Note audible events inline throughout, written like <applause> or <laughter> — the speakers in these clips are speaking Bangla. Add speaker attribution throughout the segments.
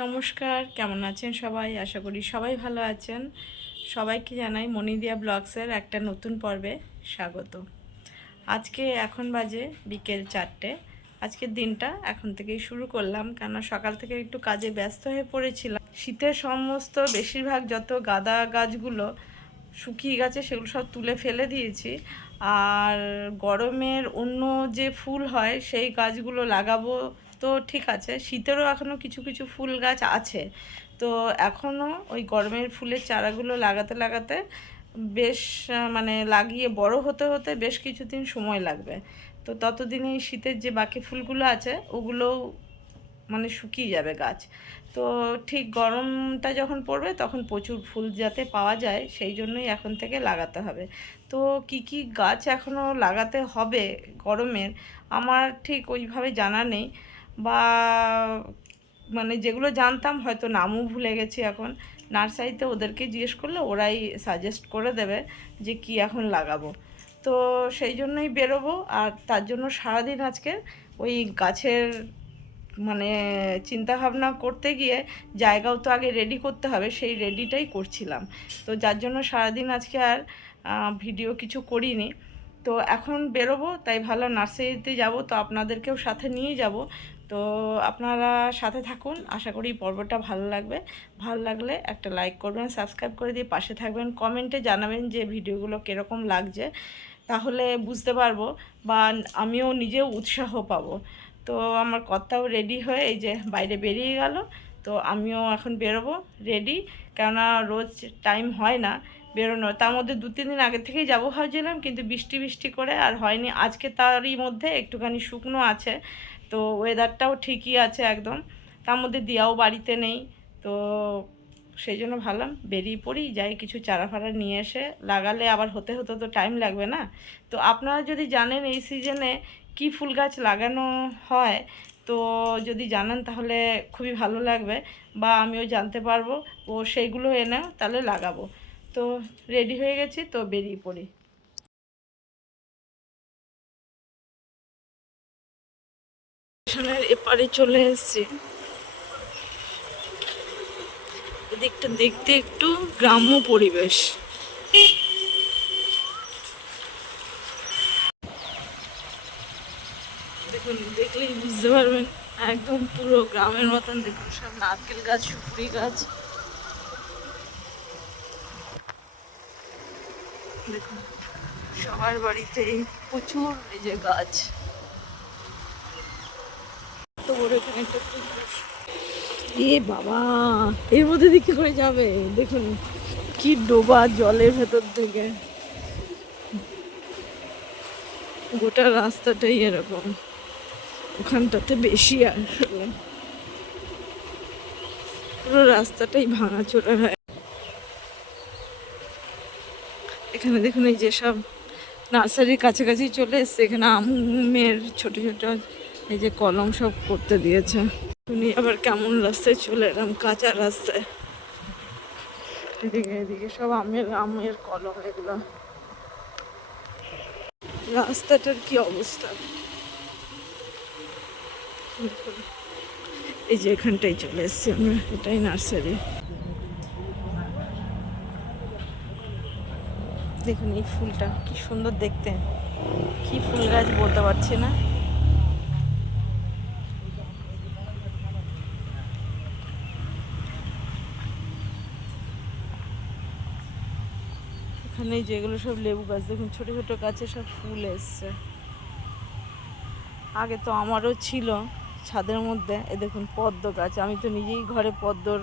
Speaker 1: নমস্কার, কেমন আছেন সবাই? আশা করি সবাই ভালো আছেন। সবাইকে জানাই মনিদিয়া ব্লগসের একটা নতুন পর্বে স্বাগত। আজকে এখন বাজে বিকেল চারটে। আজকের দিনটা এখন থেকেই শুরু করলাম কেন সকাল থেকে একটু কাজে ব্যস্ত হয়ে পড়েছিলাম। শীতের সমস্ত বেশিরভাগ যত গাদা গাছগুলো শুকিয়ে গেছে, সেগুলো সব তুলে ফেলে দিয়েছি। আর গরমের অন্য যে ফুল হয়, সেই গাছগুলো লাগাবো তো ঠিক আছে, শীতেরও এখনও কিছু কিছু ফুল গাছ আছে। তো এখনও ওই গরমের ফুলের চারাগুলো লাগাতে লাগাতে বেশ মানে লাগিয়ে বড় হতে হতে বেশ কিছুদিন সময় লাগবে। তো ততদিনে শীতের যে বাকি ফুলগুলো আছে, ওগুলোও মানে শুকিয়ে যাবে গাছ। তো ঠিক গরমটা যখন পড়বে, তখন প্রচুর ফুল যাতে পাওয়া যায়, সেই জন্যই এখন থেকে লাগাতে হবে। তো কি কি গাছ এখনও লাগাতে হবে গরমের, আমার ঠিক ওইভাবে জানা নেই। বা মানে যেগুলো জানতাম হয়তো নামও ভুলে গেছি এখন। নার্সারিতে ওদেরকে জিজ্ঞেস করলে ওরাই সাজেস্ট করে দেবে যে কি এখন লাগাবো। তো সেই জন্যই বেরোবো আর তার জন্য সারাদিন আজকে ওই গাছের মানে চিন্তা ভাবনা করতে গিয়ে জায়গাও তো আগে রেডি করতে হবে, সেই রেডিটাই করছিলাম। তো যার জন্য সারাদিন আজকে আর ভিডিও কিছু করিনি। তো এখন বেরোবো, তাই ভালো নার্সারিতে যাব, তো আপনাদেরকেও সাথে নিয়ে যাব। তো আপনারা সাথে থাকুন। আশা করি পর্বটা ভালো লাগবে। ভালো লাগলে একটা লাইক করবেন সাবস্ক্রাইব করে দিয়ে পাশে থাকবেন। কমেন্টে জানাবেন যে ভিডিওগুলো কীরকম লাগছে। তাহলে বুঝতে পারব বা আমিও নিজেও উৎসাহ পাবো। তো আমার কর্তাও রেডি হয়ে এই যে বাইরে বেরিয়ে গেল। তো আমিও এখন বেরোবো রেডি কেননা রোজ টাইম হয় না বেরোনো। তার মধ্যে দু, তিন দিন আগে থেকেই যাব ভাবছিলাম, কিন্তু বৃষ্টি বৃষ্টি করে আর হয়নি। আজকে তারই মধ্যে একটুখানি শুকনো আছে। তো ওয়েদারটাও ঠিকই আছে একদম। তার মধ্যে দিয়াও বাড়িতে নেই, তো সেই জন্য ভাবলাম বেরিয়ে পড়ি, যাই কিছু চারা ফাড়া নিয়ে এসে লাগালে আবার হতে হতে তো টাইম লাগবে না। তো আপনারা যদি জানেন এই সিজনে কি ফুল গাছ লাগানো হয়, তো যদি জানান তাহলে খুবই ভালো লাগবে বা আমিও জানতে পারব ও সেইগুলো এনে তাহলে লাগাবো। তো রেডি হয়ে গেছি, তো বেরিয়ে পড়ি। স্টেশনের এপারে চলে এসেছি। এদিকটা দেখতে একটু গ্রাম্য পরিবেশ। দেখুন, দেখলেই বুঝতে পারবেন, একদম পুরো গ্রামের মতন। দেখুন, সব নারকেল গাছ সুপুরি গাছ। দেখুন, সবার বাড়িতেই প্রচুর এই যে গাছ। এ বাবা, এর মধ্যে দিয়ে করে যাবে? দেখুন, কি ডোবা জলের ভেতর থেকে। গোটা রাস্তাটাই এরকম। ওখানটাতে বেশি আসলে পুরো রাস্তাটাই ভাঙা ভাঙাচোরা হয়। এখানে দেখুন, এই যেসব নার্সারির কাছাকাছি চলে এসছে। এখানে আমের ছোট ছোট এই যে কলম সব করতে দিয়েছে। উনি আবার কেমন রাস্তায় চলে এলাম, কাঁচা রাস্তায়। এদিকে এদিকে সব আমের আমের কলম এগুলো। রাস্তাটার কি অবস্থা? এই যে এখানটাই চলে এসছি আমরা, এটাই নার্সারি। দেখুন এই ফুলটা, কি সুন্দর দেখতে। কি ফুল গাছ বলতে পারছি না। এখানে যেগুলো সব লেবু গাছ, দেখুন ছোট ছোট গাছে সব ফুল এসছে। আগে তো আমারও ছিল ছাদের মধ্যে, এ দেখুন পদ্ম গাছ, আমি তো নিজেই ঘরে পদ্মর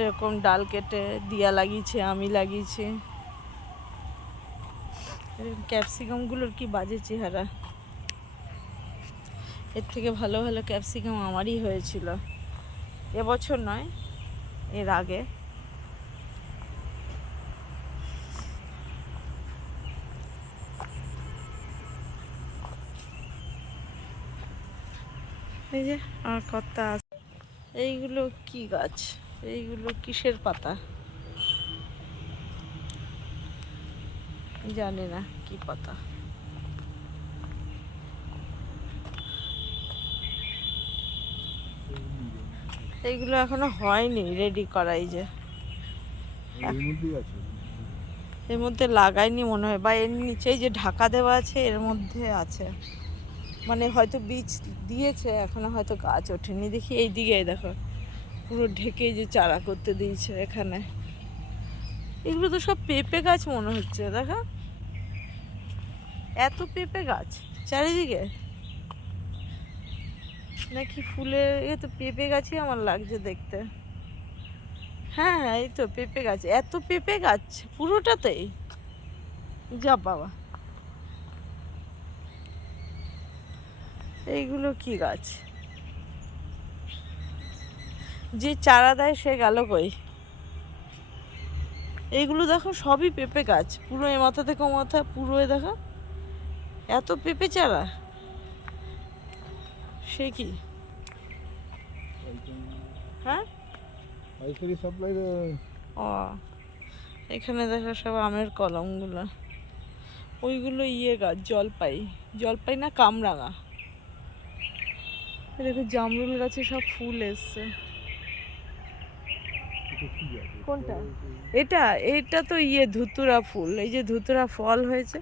Speaker 1: এরকম ডাল কেটে দিয়া লাগিয়েছি, আমি লাগিয়েছি। ক্যাপসিকামগুলোর কি বাজে চেহারা। এর থেকে ভালো ভালো ক্যাপসিকাম আমারই হয়েছিল। এবছর নয়, এর আগে। এই যে আমার কর্তা আছে এইগুলো কি গাছ? এইগুলো কিসের পাতা? জানি না কি পাতা? এইগুলো এখনও হয়নি রেডি করাই যে।
Speaker 2: এর
Speaker 1: এর মধ্যে লাগাইনি মনে হয় বা এর নিচেই যে ঢাকা দেওয়া আছে এর মধ্যে আছে। মানে হয়তো বীজ দিয়েছে, এখনও হয়তো গাছ ওঠেনি। দেখি এই দিকে দেখো, পুরো ঢেকে যে চারা করতে দিয়েছে এখানে। এগুলো তো সব পেঁপে গাছ মনে হচ্ছে, দেখো। এত পেঁপে গাছ, চারিদিকে। নাকি ফুলের এ তো পেঁপে গাছই আমার লাগছে দেখতে। হ্যাঁ হ্যাঁ এই তো পেঁপে গাছ, এত পেঁপে গাছ, পুরোটাতেই। যা বাবা। এইগুলো কি গাছ? যে চারা দেয় সে গেল কই? এইগুলো দেখো সবই পেঁপে গাছ। পুরো এ মাথা থেকে ও মাথা পুরো এ দেখো। এত পেঁপে চারা। সে কি? হ্যাঁ? ও এখানে দেখো সব আমের কলমগুলো। ওইগুলো ইয়ে গাছ জলপাই। জলপাই না কামরাঙা। দেখো জামরুল গাছে সব ফুল এসছে। কোনটা? এটা এটা তো ইয়ে ধুতুরা ফুল। এই যে ধুতুরা ফল হয়েছে।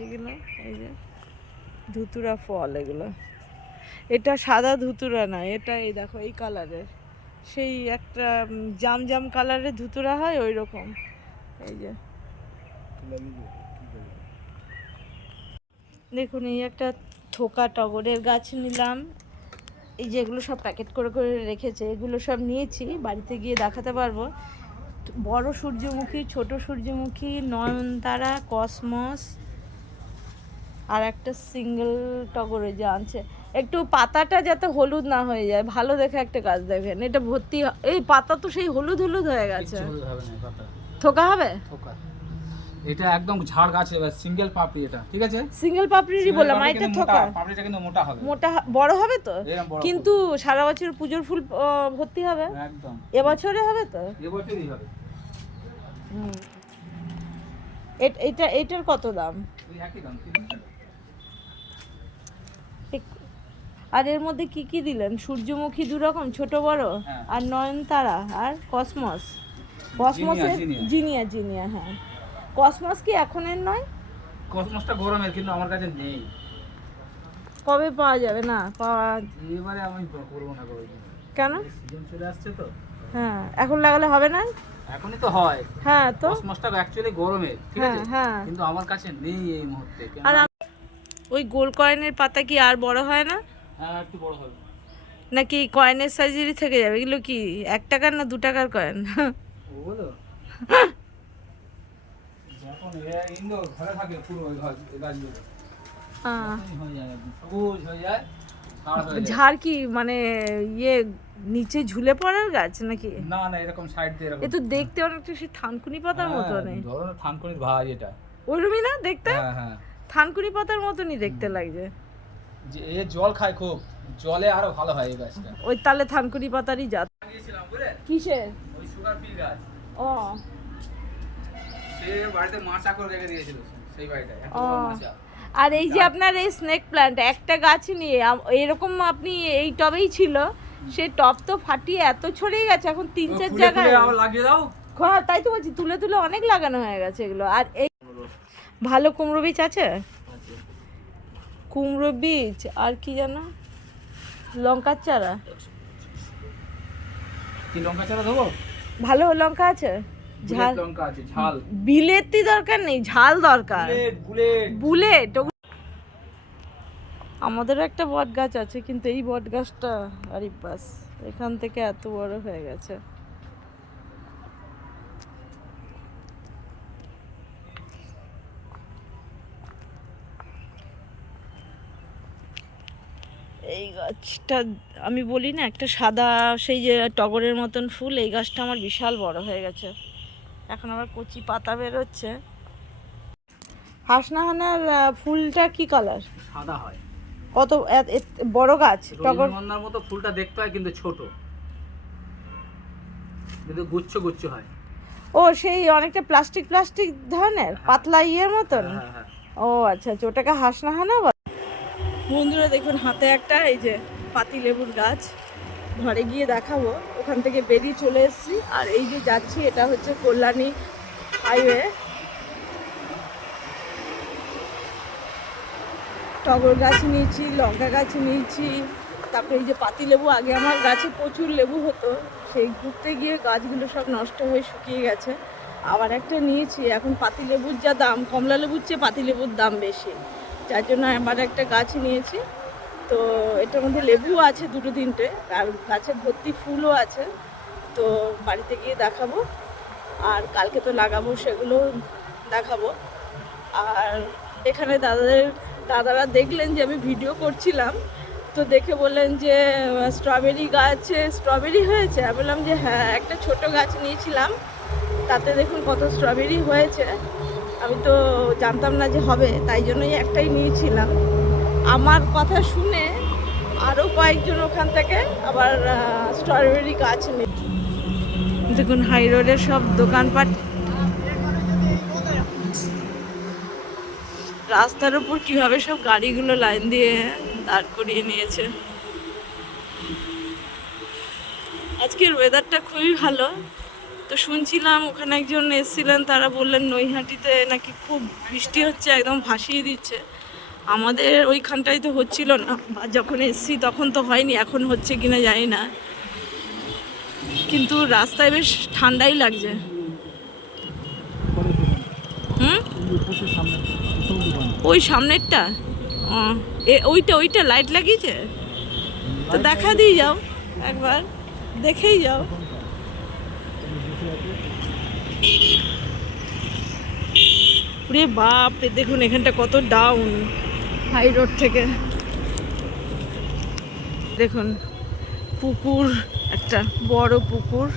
Speaker 1: এইগুলো এই যে ধুতুরা ফল এগুলো। এটা সাদা ধুতুরা না, এটা এই দেখো, এই কালারের। সেই একটা জাম জাম কালারের ধুতুরা হয় ওই রকম এই যে। দেখুন, এই একটা থোকা টগরের গাছ নিলাম। এই যেগুলো সব প্যাকেট করে করে রেখেছে এগুলো সব নিয়েছি বাড়িতে গিয়ে দেখাতে পারব। বড় সূর্যমুখী ছোট সূর্যমুখী নয়নতারা কসমস আর একটা সিঙ্গেল টগরে যে আনছে। একটু পাতাটা যাতে হলুদ না হয়ে যায় ভালো দেখে একটা গাছ দেখেন। এটা ভর্তি এই পাতা তো সেই হলুদ হলুদ হয়ে গেছে। থোকা হবে?
Speaker 3: থোকা। এটা একদম ঝাড় গাছ এবার সিঙ্গেল পাপড়ি এটা ঠিক আছে?
Speaker 1: সিঙ্গেল পাপড়িরই বললাম আর এটা থোকা।
Speaker 3: পাপড়িটা কিন্তু মোটা হবে।
Speaker 1: মোটা বড় হবে তো? কিন্তু সারা বছর পুজোর ফুল ভর্তি হবে।
Speaker 3: একদম।
Speaker 1: এবছরে হবে তো?
Speaker 3: এবছরই হবে।
Speaker 1: হুম। এট- এটা এটার কত দাম। আর এর মধ্যে কি কি দিলেন? সূর্যমুখী দু রকম ছোট বড়
Speaker 3: হ্যাঁ।
Speaker 1: আর নয়নতারা আর কসমস। কসমসের।
Speaker 3: জিনিয়া
Speaker 1: জিনিয়া হ্যাঁ। কসমস কি এখনের নয়?
Speaker 3: কসমসটা গরমের কিন্তু আমার কাছে নেই।
Speaker 1: কবে পাওয়া যাবে? না পাওয়া
Speaker 3: এবারে আমি করব না করব
Speaker 1: কেন?
Speaker 3: সিজন চলে আসছে তো।
Speaker 1: হ্যাঁ এখন লাগালে হবে না?
Speaker 3: এখনই তো হয়।
Speaker 1: হ্যাঁ তো?
Speaker 3: কসমসটা অ্যাকচুয়ালি গরমের ঠিক
Speaker 1: হ্যাঁ
Speaker 3: আছে?
Speaker 1: হ্যাঁ।
Speaker 3: কিন্তু আমার কাছে নেই এই মুহূর্তে
Speaker 1: আর ওই গোল কয়েনের পাতা কি আর বড় হয় না?
Speaker 3: হ্যাঁ একটু বড় হবে।
Speaker 1: নাকি কয়েনের সাইজেরই থেকে যাবে? এগুলো কি এক টাকার না দু টাকার কয়েন?
Speaker 3: ওগুলো <laughs> যখন ঘরে থাকে পুরো ওই ঘর গাছগুলো
Speaker 1: হ্যাঁ।
Speaker 3: হয়ে যায় সবুজ হয়ে যায় ঝাড় হয়ে
Speaker 1: কি মানে ইয়ে নিচে ঝুলে পড়ার গাছ নাকি?
Speaker 3: না না এরকম সাইড দিয়ে এরকম।
Speaker 1: এ তো দেখতে অনেকটা সেই থানকুনি পাতার মতো নেই
Speaker 3: ধরো না থানকুনির ভাই এটা।
Speaker 1: ওইরকমই না দেখতে?
Speaker 3: হ্যাঁ হ্যাঁ।
Speaker 1: থানকুনি পাতার মতনই দেখতে লাগছে।
Speaker 3: যে এ জল খায় খুব জলে আরও ভালো হয় এই গাছটা।
Speaker 1: ওই তালে থানকুনি পাতারই জাত। কিসের?
Speaker 3: ওই সুগার পি গাছ।
Speaker 1: ও।
Speaker 3: বাড়িতে মাচা করে রেখে দিয়েছিল সেই বাড়িটায়
Speaker 1: ও।
Speaker 3: মাচা
Speaker 1: আর এই যে আপনার এই স্নেক প্ল্যান্ট একটা গাছ নিয়ে এরকম আপনি এই টবেই ছিল সে টব তো ফাটিয়ে এত ছড়িয়ে গেছে এখন তিন চার জায়গায়
Speaker 3: লাগিয়ে দাও।
Speaker 1: হ্যাঁ তাই তো বলছি তুলে তুলে অনেক লাগানো হয়ে গেছে এগুলো। আর এই ভালো কুমড়ো বীজ আছে? কুমড়ো বীজ আর কি জানো লঙ্কার চারা।
Speaker 3: কি লঙ্কা চারা দেবো?
Speaker 1: ভালো লঙ্কা আছে? ঝাল
Speaker 3: লঙ্কা আছে ঝাল।
Speaker 1: বিলেতি দরকার নেই ঝাল দরকার।
Speaker 3: বুলেট
Speaker 1: আমাদেরও একটা বট গাছ আছে কিন্তু এই বট গাছটা আরে বাস এখান থেকে এত বড় হয়ে গেছে। এই গাছটা আমি বলি না একটা সাদা সেই যে টগরের মতন ফুল এই গাছটা আমার বিশাল বড় হয়ে গেছে। এখন আবার কচি পাতা বেরোচ্ছে। হাসনাহানার ফুলটা কি কালার
Speaker 3: সাদা হয়।
Speaker 1: কত বড় গাছ? টগর
Speaker 3: রজনীগন্ধার মতো ফুলটা দেখতে হয় কিন্তু ছোট। কিন্তু গুচ্ছ গুচ্ছ হয়।
Speaker 1: ও সেই অনেকটা প্লাস্টিক প্লাস্টিক ধরনের? পাতলা ইয়ের মতন?
Speaker 3: হ্যাঁ হ্যাঁ
Speaker 1: ও আচ্ছা আচ্ছা ওটাকে হাসনাহানা বলে? বন্ধুরা দেখুন হাতে একটা এই যে পাতি লেবুর গাছ। ঘরে গিয়ে দেখাবো। ওখান থেকে বেরিয়ে চলে এসেছি। আর এই যে যাচ্ছি, এটা হচ্ছে কল্যাণী হাইওয়ে। টগর গাছ নিয়েছি, লঙ্কা গাছ নিয়েছি, তারপরে এই যে পাতি লেবু আগে আমার গাছে প্রচুর লেবু হতো, সেই ঘুরতে গিয়ে গাছগুলো সব নষ্ট হয়ে শুকিয়ে গেছে। আবার একটা নিয়েছি, এখন পাতি লেবুর যা দাম কমলা লেবুর চেয়ে পাতি লেবুর দাম বেশি। যার জন্য আবার একটা গাছ নিয়েছি। তো এটার মধ্যে লেবুও আছে দুটো তিনটে, আর গাছে ভর্তি ফুলও আছে, তো বাড়িতে গিয়ে দেখাবো। আর কালকে তো লাগাবো সেগুলো দেখাবো। আর এখানে দাদাদের, দাদারা দেখলেন যে আমি ভিডিও করছিলাম, তো দেখে বললেন যে, স্ট্রবেরি গাছে স্ট্রবেরি হয়েছে? আমি বললাম যে হ্যাঁ একটা ছোট গাছ নিয়েছিলাম, তাতে দেখুন কত স্ট্রবেরি হয়েছে। আমি তো জানতাম না যে হবে, তাই জন্যই একটাই নিয়েছিলাম। আমার কথা শুনে আরও কয়েকজন ওখান থেকে আবার স্ট্রবেরি গাছ নেই দেখুন হাই রোডের সব দোকানপাট। রাস্তার উপর কীভাবে সব গাড়িগুলো লাইন দিয়ে দাঁড় করিয়ে নিয়েছে। আজকের ওয়েদারটা খুবই ভালো। তো শুনছিলাম, ওখানে একজন এসেছিলেন, তারা বললেন নৈহাটিতে নাকি খুব বৃষ্টি হচ্ছে, একদম ভাসিয়ে দিচ্ছে। আমাদের ওইখানটায় তো হচ্ছিল না, বা যখন এসছি তখন তো হয়নি, এখন হচ্ছে কিনা জানি না। কিন্তু রাস্তায় বেশ ঠান্ডাই লাগছে। হুম? ওই সামনেরটা? ওইটা ওইটা লাইট লাগিয়েছে? তো দেখা দিয়ে যাও, একবার দেখেই যাও। রে দেখুন এখানটা কত ডাউন হাই রোড থেকে। দেখুন, পুকুর, একটা বড় পুকুর।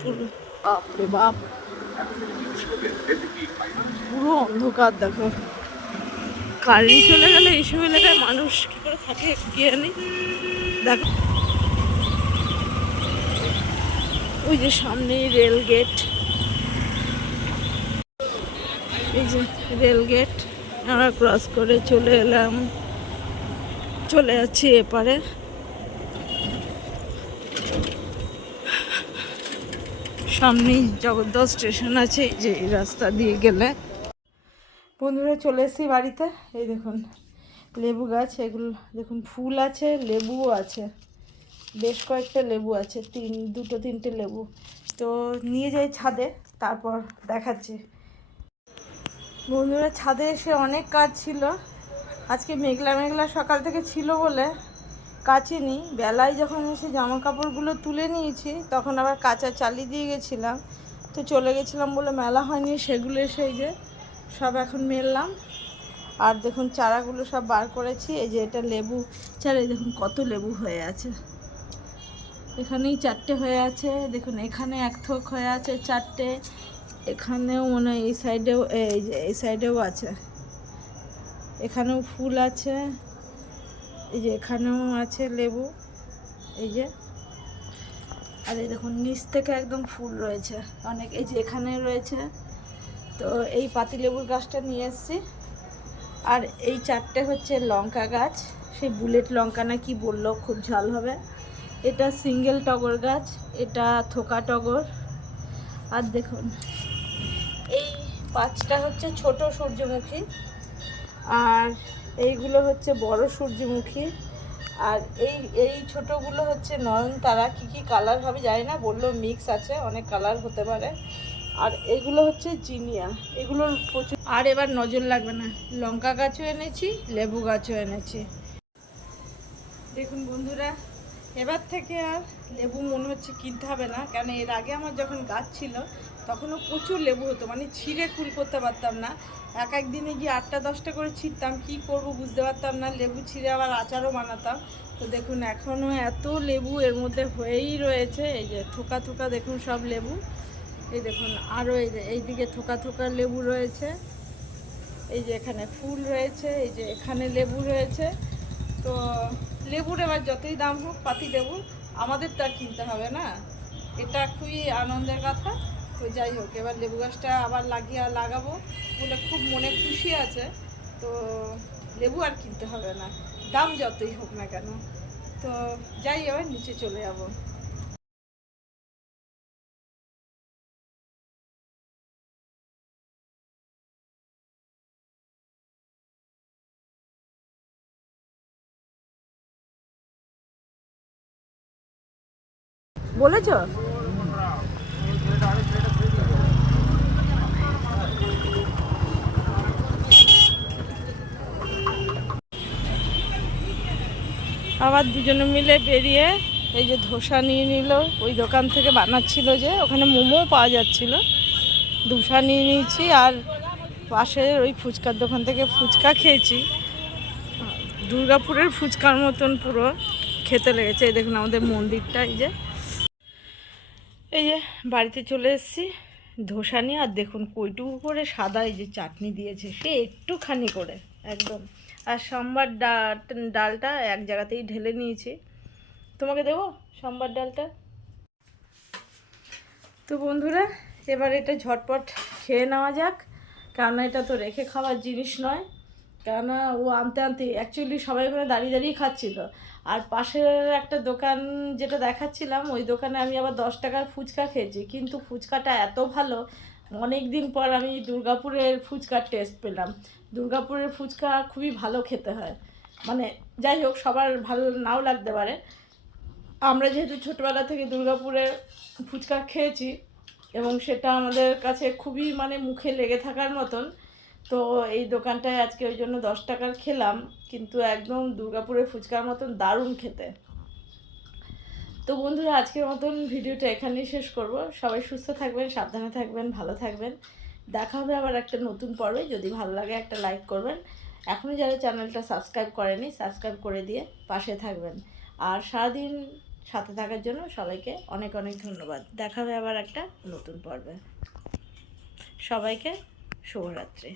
Speaker 1: পুরো বাপরে বাপ। পুরো অন্ধকার, দেখো। কারেন্ট চলে গেলে এইসব এলাকায় মানুষ কি করে থাকে, কি জানি। দেখো। ওই যে সামনেই রেল গেট যে রেল গেট, আমরা ক্রস করে চলে এলাম। চলে যাচ্ছি এপারে। সামনেই জগদ্দল স্টেশন আছে যে রাস্তা দিয়ে গেলে। বন্ধুরা, চলে এসেছি বাড়িতে। এই দেখুন, লেবু গাছ, এগুলো দেখুন, ফুল আছে, লেবুও আছে। বেশ কয়েকটা লেবু আছে, তিন, দুটো, তিনটে লেবু। তো নিয়ে যাই ছাদে, তারপর দেখাচ্ছি। বন্ধুরা ছাদে এসে অনেক কাজ ছিল। আজকে মেঘলা মেঘলা সকাল থেকে ছিল বলে কাচিনি বেলায় যখন এসে জামা কাপড়গুলো তুলে নিয়েছি, তখন আবার কাঁচা চালিয়ে দিয়ে গেছিলাম। তো চলে গেছিলাম বলে মেলা হয়নি, সেগুলো এসে যে সব এখন মেললাম। আর দেখুন চারাগুলো সব বার করেছি, এই যে এটা লেবু। চারা দেখুন কত লেবু হয়ে আছে। এখানেই চারটে হয়ে আছে, দেখুন এখানে এক থোক হয়ে আছে চারটে। এখানেও মনে হয় এই সাইডেও, এই যে এই সাইডেও আছে। এখানেও ফুল আছে, এই যে এখানেও আছে লেবু, এই যে। আর এই দেখুন, নিচ থেকে একদম ফুল রয়েছে। অনেক, এই যে এখানে রয়েছে। তো এই পাতিলেবুর গাছটা নিয়ে এসেছি। আর এই চারটে হচ্ছে লঙ্কা গাছ। সেই বুলেট লঙ্কা না কি বলল, খুব ঝাল হবে। এটা সিঙ্গেল টগর গাছ, এটা থোকা টগর। আর দেখুন পাঁচটা হচ্ছে ছোট সূর্যমুখী, আর এইগুলো হচ্ছে বড় সূর্যমুখী, আর এই এই ছোটোগুলো হচ্ছে নয়নতারা। কী কী কালার হবে জানি না বলল মিক্স আছে, অনেক কালার হতে পারে। আর এগুলো হচ্ছে জিনিয়া, এগুলোর প্রচুর আর এবার নজর লাগবে না, লঙ্কা গাছও এনেছি, লেবু গাছও এনেছি। দেখুন বন্ধুরা, এবার থেকে আর লেবু মনে হচ্ছে কিনতে হবে না, কেন এর আগে আমার যখন গাছ ছিল তখনও প্রচুর লেবু হতো মানে ছিঁড়ে কুল করতে পারতাম না। এক এক দিনে গিয়ে আটটা, দশটা করে ছিঁড়তাম, কি করব বুঝতে পারতাম না, লেবু ছিঁড়ে আবার আচারও বানাতাম। তো দেখুন, এখনও এত লেবু এর মধ্যে হয়েই রয়েছে, এই যে থোকা থোকা দেখুন সব লেবু। এই দেখুন, আরও এই যে এইদিকে থোকা থোকা লেবু রয়েছে। এই যে এখানে ফুল রয়েছে, এই যে এখানে লেবু রয়েছে। তো লেবুর এবার যতই দাম হোক, পাতি লেবুর আমাদের তো আর কিনতে হবে না? এটা খুবই আনন্দের কথা। তো যাই হোক, এবার লেবু গাছটা আবার লাগিয়ে লাগাবো। বলে খুব মনে খুশি আছে। তো লেবু আর কিনতে হবে না। দাম যতই হোক না কেন। তো যাই, এবার নিচে চলে যাব। বলেছ? আবার দুজনে মিলে বেরিয়ে এই যে ধোসা নিয়ে নিল। ওই দোকান থেকে বানাচ্ছিল যে, ওখানে মোমো পাওয়া যাচ্ছিল। ধোসা নিয়ে নিয়েছি আর পাশে ওই ফুচকার দোকান থেকে ফুচকা খেয়েছি। দুর্গাপুরের ফুচকার মতন পুরো খেতে লেগেছে। এই দেখুন আমাদের মন্দিরটা, এই যে। এই যে বাড়িতে চলে এসেছি ধোসা নিয়ে। আর দেখুন কইটুকু করে সাদা এই যে চাটনি দিয়েছে, সে একটুখানি করে, একদম। আর সম্বার ডাল, ডালটা এক জায়গাতেই ঢেলে নিয়েছি। তোমাকে দেবো সম্বার ডালটা? তো বন্ধুরা, এবার এটা ঝটপট খেয়ে নেওয়া যাক। কেননা এটা তো রেখে খাওয়ার জিনিস নয়। কেননা ও আনতে আনতে অ্যাকচুয়ালি সবাই ওখানে দাঁড়িয়ে দাঁড়িয়ে খাচ্ছিল। আর পাশের একটা দোকান যেটা দেখাচ্ছিলাম, ওই দোকানে আমি আবার দশ টাকার ফুচকা খেয়েছি। কিন্তু ফুচকাটা এত ভালো অনেক দিন পর আমি দুর্গাপুরের ফুচকার টেস্ট পেলাম। দুর্গাপুরের ফুচকা খুবই ভালো খেতে হয়। মানে যাই হোক, সবার ভালো নাও লাগতে পারে। আমরা যেহেতু ছোটোবেলা থেকে দুর্গাপুরে ফুচকা খেয়েছি এবং সেটা আমাদের কাছে খুবই মানে মুখে লেগে থাকার মতন, তো এই দোকানটায় আজকে ওই জন্য দশ টাকার খেলাম। কিন্তু একদম দুর্গাপুরের ফুচকার মতন দারুণ খেতে। তো বন্ধুরা, আজকের মতন ভিডিওটা এখানেই শেষ করব। সবাই সুস্থ থাকবেন, সাবধানে থাকবেন, ভালো থাকবেন। দেখা হবে আবার একটা নতুন পর্বে। যদি ভালো লাগে একটা লাইক করবেন। এখনও যারা চ্যানেলটা সাবস্ক্রাইব করেনি, সাবস্ক্রাইব করে দিয়ে পাশে থাকবেন। আর সারাদিন সাথে থাকার জন্য সবাইকে অনেক অনেক ধন্যবাদ। দেখা হবে আবার একটা নতুন পর্বে। সবাইকে শুভরাত্রি।